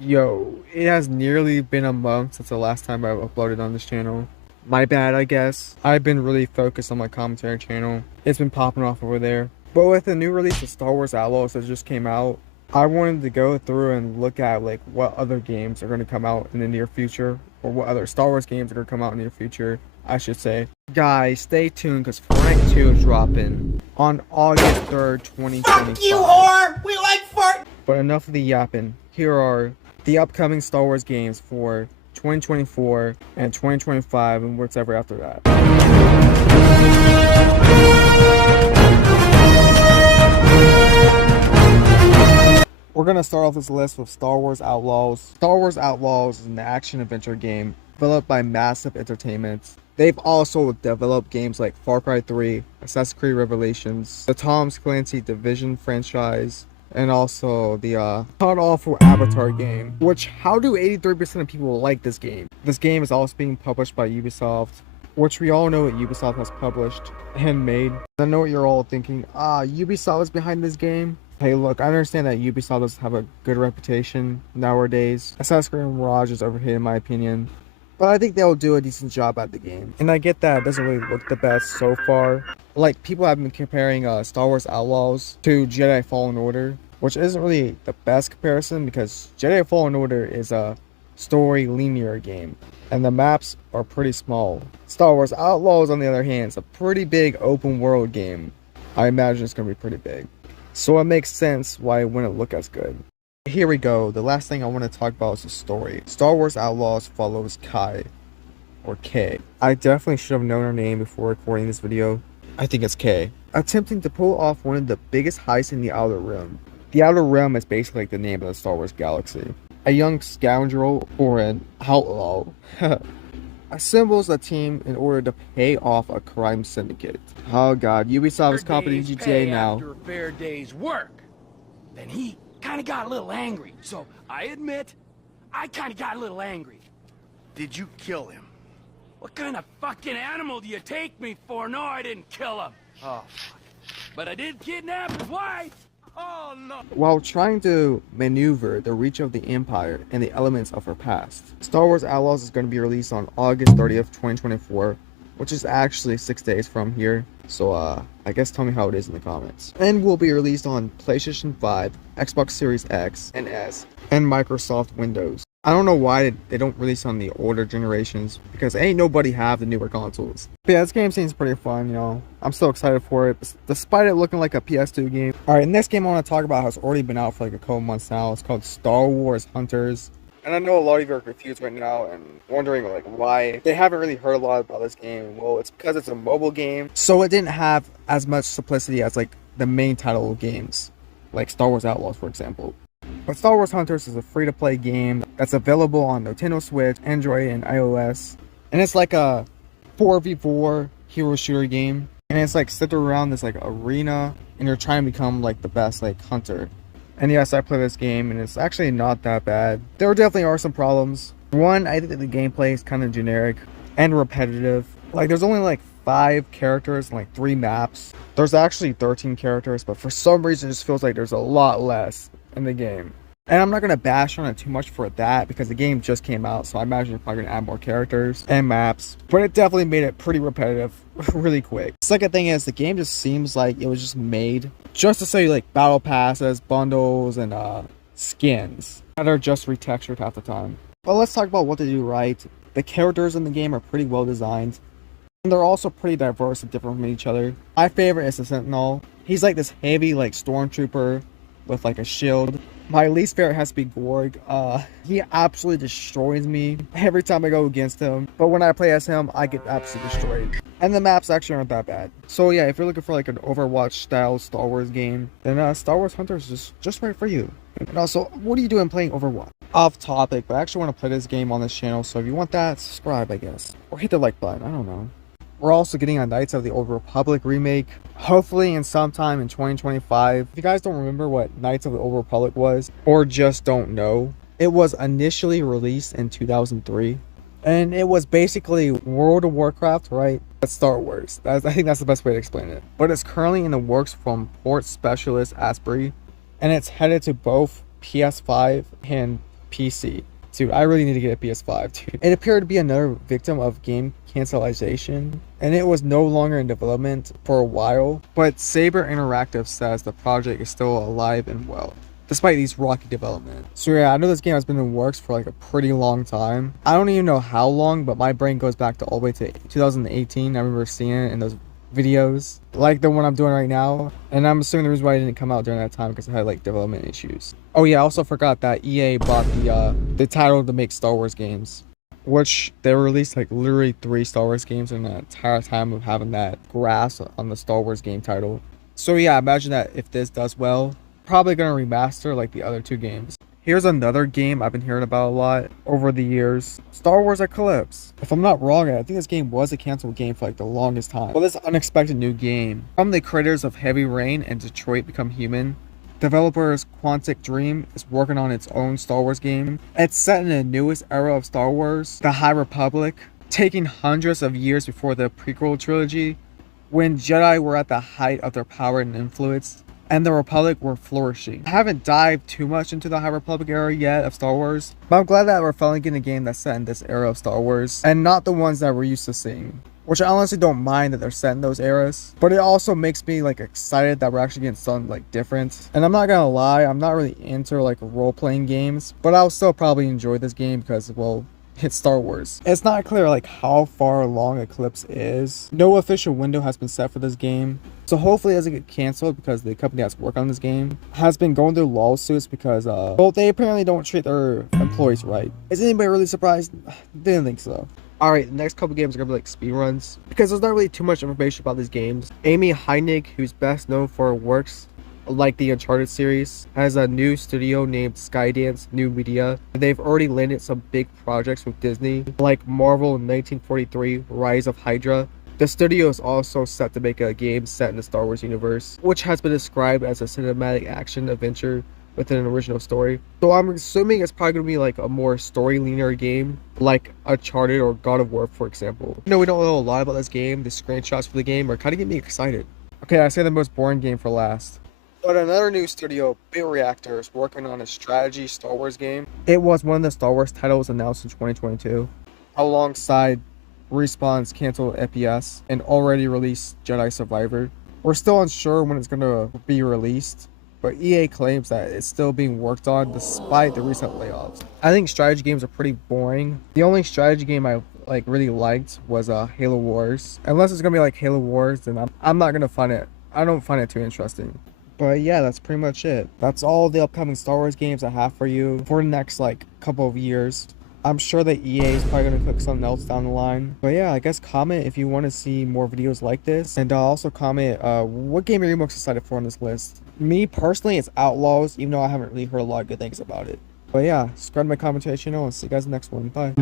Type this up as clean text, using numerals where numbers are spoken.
Yo, it has nearly been a month since the last time I've uploaded on this channel. My bad, I guess. I've been really focused on my commentary channel. It's been popping off over there. But with the new release of Star Wars Outlaws that just came out, I wanted to go through and look at like what other games are going to come out in the near future, or what other Star Wars games are going to come out in the near future, I should say. Guys, stay tuned because Fortnite 2 is dropping on August 3rd, 2025. Fuck you, whore! We like fart! But enough of the yapping. Here are the upcoming Star Wars games for 2024 and 2025 and whatever after that. We're going to start off this list with Star Wars Outlaws. Star Wars Outlaws is an action-adventure game developed by Massive Entertainment. They've also developed games like Far Cry 3, Assassin's Creed Revelations, the Tom Clancy Division franchise, and also the god-awful Avatar game. Which, how do 83% of people like this game? This game is also being published by Ubisoft, which we all know what Ubisoft has published and made. I know what you're all thinking, Ubisoft is behind this game. Hey look, I understand that Ubisoft doesn't have a good reputation nowadays. Assassin's Creed Mirage is overrated in my opinion, but I think they'll do a decent job at the game. And I get that it doesn't really look the best so far. Like, people have been comparing Star Wars Outlaws to Jedi Fallen Order, which isn't really the best comparison because Jedi Fallen Order is a story linear game and the maps are pretty small. Star Wars Outlaws, on the other hand, is a pretty big open world game. I imagine it's going to be pretty big. So it makes sense why it wouldn't look as good. Here we go. The last thing I want to talk about is the story. Star Wars Outlaws follows Kai, or K. I definitely should have known her name before recording this video. I think it's K. Attempting to pull off one of the biggest heists in the Outer Rim. The Outer Rim is basically like the name of the Star Wars galaxy. A young scoundrel, or an outlaw, assembles a team in order to pay off a crime syndicate. Oh god, Ubisoft is copying GTA now. After a fair day's work. Then he kind of got a little angry. So I admit, I kind of got a little angry. Did you kill him? What kind of fucking animal do you take me for? No, I didn't kill him. Oh, fuck. But I did kidnap his wife. Oh, no. While trying to maneuver the reach of the Empire and the elements of her past. Star Wars Outlaws is going to be released on August 30th, 2024, which is actually 6 days from here. So, I guess tell me how it is in the comments. And will be released on PlayStation 5, Xbox Series X and S, and Microsoft Windows. I don't know why they don't release on the older generations, because ain't nobody have the newer consoles. But yeah, this game seems pretty fun, you know. I'm still excited for it, despite it looking like a PS2 game. Alright, next game I want to talk about has already been out for like a couple months now. It's called Star Wars Hunters. And I know a lot of you are confused right now and wondering like why they haven't really heard a lot about this game. Well, it's because it's a mobile game, so it didn't have as much simplicity as like the main title of games, like Star Wars Outlaws, for example. But Star Wars Hunters is a free-to-play game that's available on Nintendo Switch, Android, and iOS. And it's like a 4v4 hero shooter game. And it's like set around this like arena, and you're trying to become like the best like hunter. And yes, I play this game, and it's actually not that bad. There definitely are some problems. One, I think that the gameplay is kind of generic and repetitive. Like, there's only like 5 characters and like 3 maps. There's actually 13 characters, but for some reason it just feels like there's a lot less in the game. And I'm not going to bash on it too much for that, because the game just came out, so I imagine you're probably going to add more characters and maps. But it definitely made it pretty repetitive really quick. Second thing is, the game just seems like it was just made just to say like battle passes, bundles, and skins that are just retextured half the time. But let's talk about what they do right. The characters in the game are pretty well designed, and they're also pretty diverse and different from each other. My favorite is the Sentinel. He's like this heavy like stormtrooper with like a shield. My least favorite has to be Gorg. He absolutely destroys me every time I go against him. But when I play as him, I get absolutely destroyed. And the maps actually aren't that bad. So yeah, if you're looking for like an Overwatch style Star Wars game, then Star Wars Hunters is just right for you. And also, what are you doing playing Overwatch? Off topic, but I actually want to play this game on this channel. So if you want that, subscribe, I guess. Or hit the like button, I don't know. We're also getting a Knights of the Old Republic remake, hopefully in sometime in 2025. If you guys don't remember what Knights of the Old Republic was, or just don't know, it was initially released in 2003. And it was basically World of Warcraft, right? But Star Wars. I think that's the best way to explain it. But it's currently in the works from Port Specialist Asbury, and it's headed to both PS5 and PC. Dude, I really need to get a PS5, dude. It appeared to be another victim of game cancellation, and it was no longer in development for a while, but Saber Interactive says the project is still alive and well, despite these rocky developments. So yeah, I know this game has been in works for like a pretty long time. I don't even know how long, but my brain goes back to all the way to 2018. I remember seeing it in those videos, like the one I'm doing right now, and I'm assuming the reason why it didn't come out during that time because it had like development issues. Oh yeah, I also forgot that EA bought the title to make Star Wars games, which they released like literally 3 Star Wars games in the entire time of having that grasp on the Star Wars game title. So yeah, imagine that if this does well, probably gonna remaster like the other 2 games. Here's another game I've been hearing about a lot over the years. Star Wars Eclipse. If I'm not wrong, I think this game was a canceled game for like the longest time. Well, this unexpected new game from the creators of Heavy Rain and Detroit Become Human. Developers Quantic Dream is working on its own Star Wars game. It's set in the newest era of Star Wars, the High Republic, taking hundreds of years before the prequel trilogy, when Jedi were at the height of their power and influence, and the Republic were flourishing. I haven't dived too much into the High Republic era yet of Star Wars, but I'm glad that we're finally getting a game that's set in this era of Star Wars, and not the ones that we're used to seeing. Which I honestly don't mind that they're set in those eras, but it also makes me like excited that we're actually getting something like different. And I'm not gonna lie, I'm not really into like role-playing games, but I'll still probably enjoy this game because, well, it's Star Wars. It's not clear like how far along Eclipse is. No official window has been set for this game, so hopefully it doesn't get canceled because the company that's working on this game has been going through lawsuits because well, they apparently don't treat their employees right. Is anybody really surprised? Didn't think so. Alright, the next couple games are gonna be like speedruns because there's not really too much information about these games. Amy Heinig, who's best known for her works like the Uncharted series, has a new studio named Skydance New Media. They've already landed some big projects with Disney, like Marvel 1943 Rise of Hydra. The studio is also set to make a game set in the Star Wars universe, which has been described as a cinematic action adventure with an original story. So I'm assuming it's probably gonna be like a more story linear game, like Uncharted or God of War, for example. You know, we don't know a lot about this game. The screenshots for the game are kind of getting me excited. Okay, I say the most boring game for last. But another new studio, BitReactor, is working on a strategy Star Wars game. It was one of the Star Wars titles announced in 2022, alongside Respawn's canceled FPS and already released Jedi Survivor. We're still unsure when it's gonna be released, but EA claims that it's still being worked on despite the recent layoffs. I think strategy games are pretty boring. The only strategy game I like really liked was Halo Wars. Unless it's gonna be like Halo Wars, then I'm not gonna find it. I don't find it too interesting. But yeah, that's pretty much it. That's all the upcoming Star Wars games I have for you for the next like couple of years. I'm sure that EA is probably going to cook something else down the line. But yeah, I guess comment if you want to see more videos like this. And also comment what game are you most excited for on this list. Me personally, it's Outlaws, even though I haven't really heard a lot of good things about it. But yeah, subscribe to my comment, channel, and see you guys in the next one. Bye.